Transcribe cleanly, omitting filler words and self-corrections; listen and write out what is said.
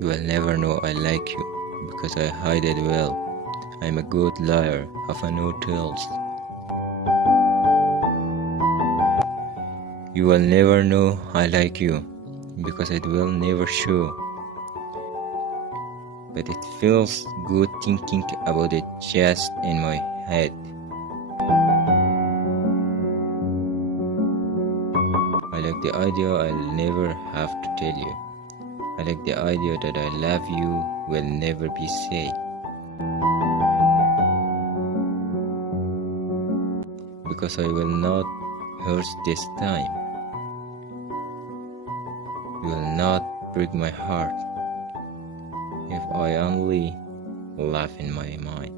You will never know I like you, because I hide it well. I'm a good liar, have a no tells. You will never know I like you, because it will never show. But it feels good thinking about it just in my head. I like the idea I'll never have to tell you. I like the idea that I love you will never be said. Because I will not hurt this time. You will not break my heart if I only laugh in my mind.